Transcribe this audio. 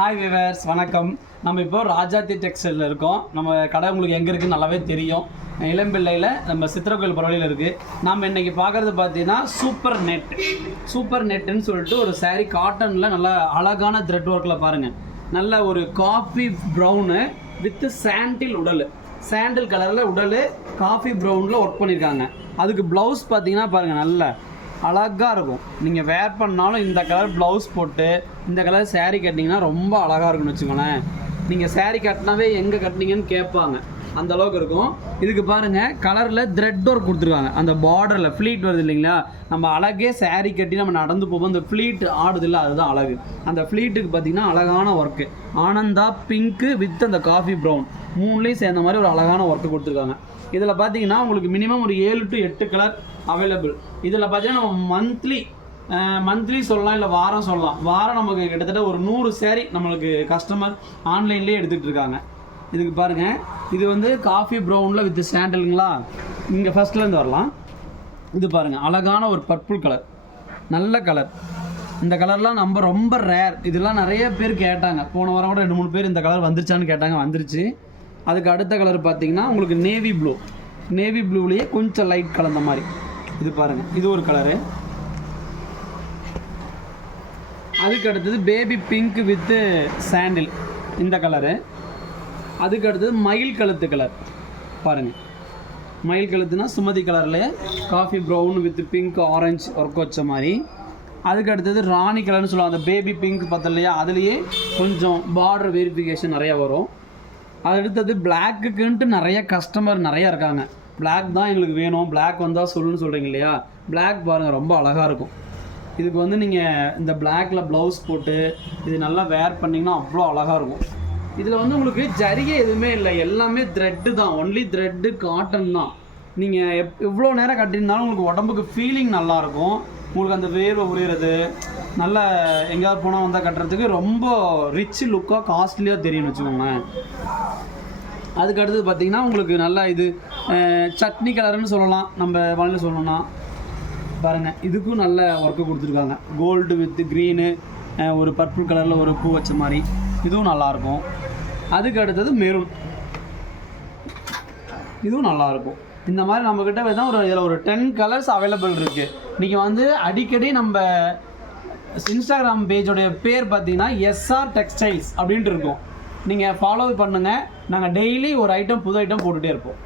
Hi viewers, வணக்கம். நம்ம இப்போ ராஜாத்தி டெக்ஸ்டைலில் இருக்கோம். நம்ம கடை உங்களுக்கு எங்கே இருக்குதுன்னு நல்லாவே தெரியும். இளம்பிள்ளையில் நம்ம சித்திரக்கோயில் பரவலியில் இருக்குது. நம்ம இன்றைக்கி பார்க்குறது பார்த்தீங்கன்னா சூப்பர் நெட்டுன்னு சொல்லிட்டு ஒரு சாரீ காட்டனில் நல்லா அழகான த்ரெட் ஒர்க்கில் பாருங்கள். நல்ல ஒரு காஃபி ப்ரௌனு வித்து சாண்டில் கலரில் உடல் காஃபி ப்ரௌனில் ஒர்க் பண்ணியிருக்காங்க. அதுக்கு ப்ளவுஸ் பார்த்தீங்கன்னா பாருங்கள், நல்ல அழகாக இருக்கும். நீங்கள் வேர் பண்ணாலும் இந்த கலர் ப்ளவுஸ் போட்டு இந்த கலர் சேரீ கட்டிங்கன்னா ரொம்ப அழகாக இருக்குன்னு வச்சுக்கோங்களேன். நீங்கள் சேரீ கட்டினாவே எங்கே கட்டினீங்கன்னு கேட்பாங்க, அந்த அளவுக்கு இருக்கும். இதுக்கு பாருங்கள், கலரில் த்ரெட் ஒர்க் கொடுத்துருக்காங்க. அந்த பார்டரில் ஃப்ளீட் வருது இல்லைங்களா, நம்ம அழகே சேரீ கட்டி நம்ம நடந்து போவோம், அந்த ஃப்ளீட் ஆடுது இல்லை, அதுதான் அழகு. அந்த ஃப்ளீட்டுக்கு பார்த்திங்கன்னா அழகான ஒர்க்கு, ஆனந்தா பிங்க்கு வித் அந்த காஃபி ப்ரௌன் மூணுலேயும் சேர்ந்த மாதிரி ஒரு அழகான ஒர்க்கு கொடுத்துருக்காங்க. இதில் பார்த்தீங்கன்னா உங்களுக்கு மினிமம் ஒரு 7 to 8 கலர் அவைலபிள். இதில் பார்த்தீங்கன்னா நம்ம மந்த்லி சொல்லலாம், இல்லை வாரம் சொல்லலாம். வாரம் நமக்கு கிட்டத்தட்ட ஒரு 100 சேரீ நம்மளுக்கு கஸ்டமர் ஆன்லைன்லேயே எடுத்துகிட்டு இருக்காங்க. இதுக்கு பாருங்கள், இது வந்து காஃபி ப்ரௌனில் வித் சாண்டலுங்களா. இங்கே ஃபஸ்ட்லேருந்து வரலாம். இது பாருங்கள், அழகான ஒரு பர்பிள் கலர், நல்ல கலர். இந்த கலர்லாம் நம்ம ரொம்ப ரேர். இதெல்லாம் நிறைய பேர் கேட்டாங்க. போன வாரம் கூட 2-3 பேர் இந்த கலர் வந்துருச்சான்னு கேட்டாங்க. வந்துருச்சு. அதுக்கு அடுத்த கலர் பார்த்தீங்கன்னா உங்களுக்கு நேவி ப்ளூலேயே கொஞ்சம் லைட் கலந்த மாதிரி. இது பாருங்கள், இது ஒரு கலரு. அதுக்கு அடுத்தது பேபி பிங்க் வித்து சாண்டில், இந்த கலரு. அதுக்கு அடுத்தது மயில் கழுத்து கலர் பாருங்கள். மயில் கழுத்துனா சுமதி கலரில் coffee brown with pink orange work வச்ச மாதிரி. அதுக்கு அடுத்தது ராணி கலர்னு சொல்லுவாங்க. அந்த பேபி பிங்க் பார்த்தோம் இல்லையா, அதுலேயே கொஞ்சம் பார்டர் வெரிஃபிகேஷன் நிறையா வரும். அடுத்தது பிளாக்குன்ட்டு நிறைய கஸ்டமர் நிறையா இருக்காங்க. பிளாக் தான் எங்களுக்கு வேணும், பிளாக் வந்தால் சொல்லுன்னு சொல்கிறீங்க இல்லையா. பிளாக் பாருங்கள், ரொம்ப அழகாக இருக்கும். இதுக்கு வந்து நீங்கள் இந்த பிளாக்கில் ப்ளவுஸ் போட்டு இது நல்லா வேர் பண்ணிங்கன்னா அவ்வளோ அழகாக இருக்கும். இதில் வந்து உங்களுக்கு ஜரிகை எதுவுமே இல்லை, எல்லாமே த்ரெட்டு தான், ஒன்லி த்ரெட்டு காட்டன் தான். நீங்கள் எவ்வளோ நேரம் கட்டியிருந்தாலும் உங்களுக்கு உடம்புக்கு ஃபீலிங் நல்லாயிருக்கும். உங்களுக்கு அந்த வேர்வை உரியறது, நல்ல எங்கேயாவது போனால் வந்தால் கட்டுறதுக்கு ரொம்ப ரிச் லுக்காக காஸ்ட்லியாக தெரியும்னு வச்சுக்கோங்களேன். அதுக்கு அடுத்தது பார்த்திங்கன்னா உங்களுக்கு நல்லா இது சட்னி கலர்னு சொல்லலாம், நம்ம வழியில் சொல்லணும்னா பாருங்கள். இதுக்கும் நல்ல ஒர்க்கு கொடுத்துருக்காங்க. கோல்டு வித் க்ரீனு, ஒரு பர்பிள் கலரில் ஒரு பூ வச்ச மாதிரி, இதுவும் நல்லாயிருக்கும். அதுக்கு அடுத்தது மெரூன், இதுவும் நல்லாயிருக்கும். இந்த மாதிரி நம்மக்கிட்ட தான் இதில் ஒரு 10 கலர்ஸ் அவைலபிள் இருக்குது. நீங்கள் வந்து அடிக்கடி நம்ம இன்ஸ்டாகிராம் பேஜோடைய பேர் பார்த்தீங்கன்னா எஸ்ஆர் டெக்ஸ்டைல்ஸ் அப்படின்ட்டு இருக்கும். நீங்கள் ஃபாலோ பண்ணுங்கள். நாங்கள் டெய்லி ஒரு ஐட்டம், புது ஐட்டம் போட்டுகிட்டே இருப்போம்.